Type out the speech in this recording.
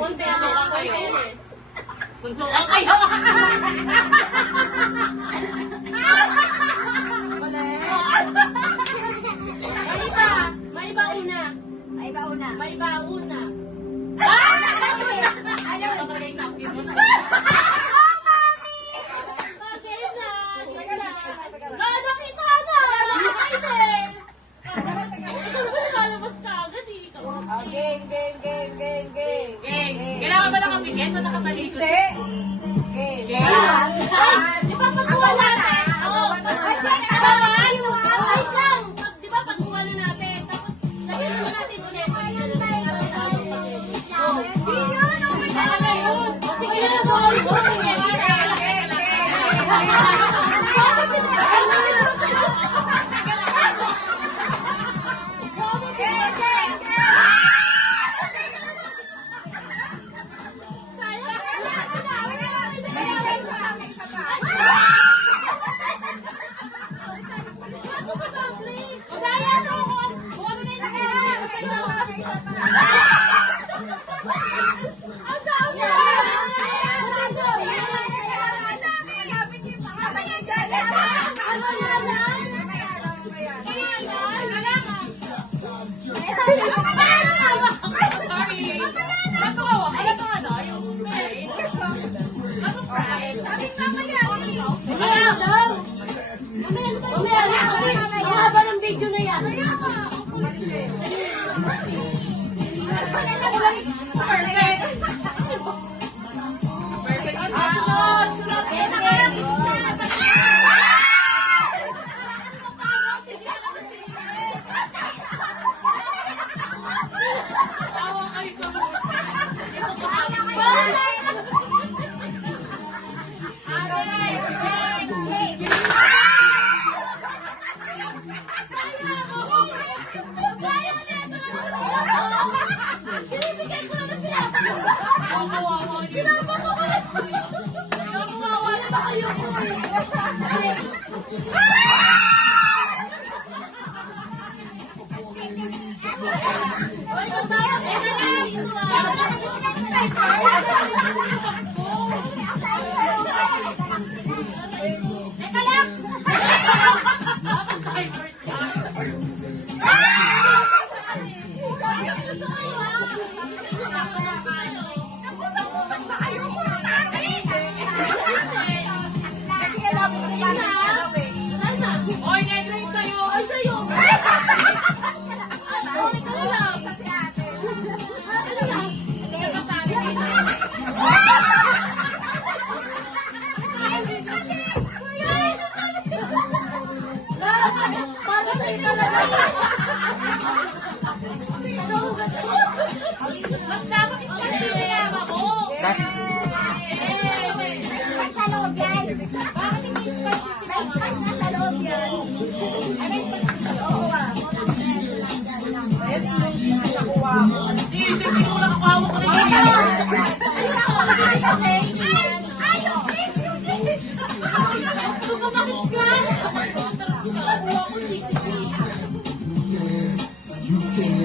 Suntukan kayo. Suntukan kayo. May bauna. May bauna. Ano? Ito talaga yung napkin mo na. Nakita na! Nakainis! Lalabas ka agad eh. Game. Kailangan ba lang ang bigyan? Ito nakatalikod. Game. Di ba pagkuha natin? Oo. Wait lang. Di ba pagkuha na natin? Tapos lagyan naman natin ulit. Sige na, go. Haba ng video na yan. Oy, negro yung sa'yo! Ay, sa'yo! Para sa'yo talaga. Mas dapat isang sinayama mo! Sa loob yan. Bakit hindi spicy sa loob yan? Sisip, hindi ko nakakahawak ko na You can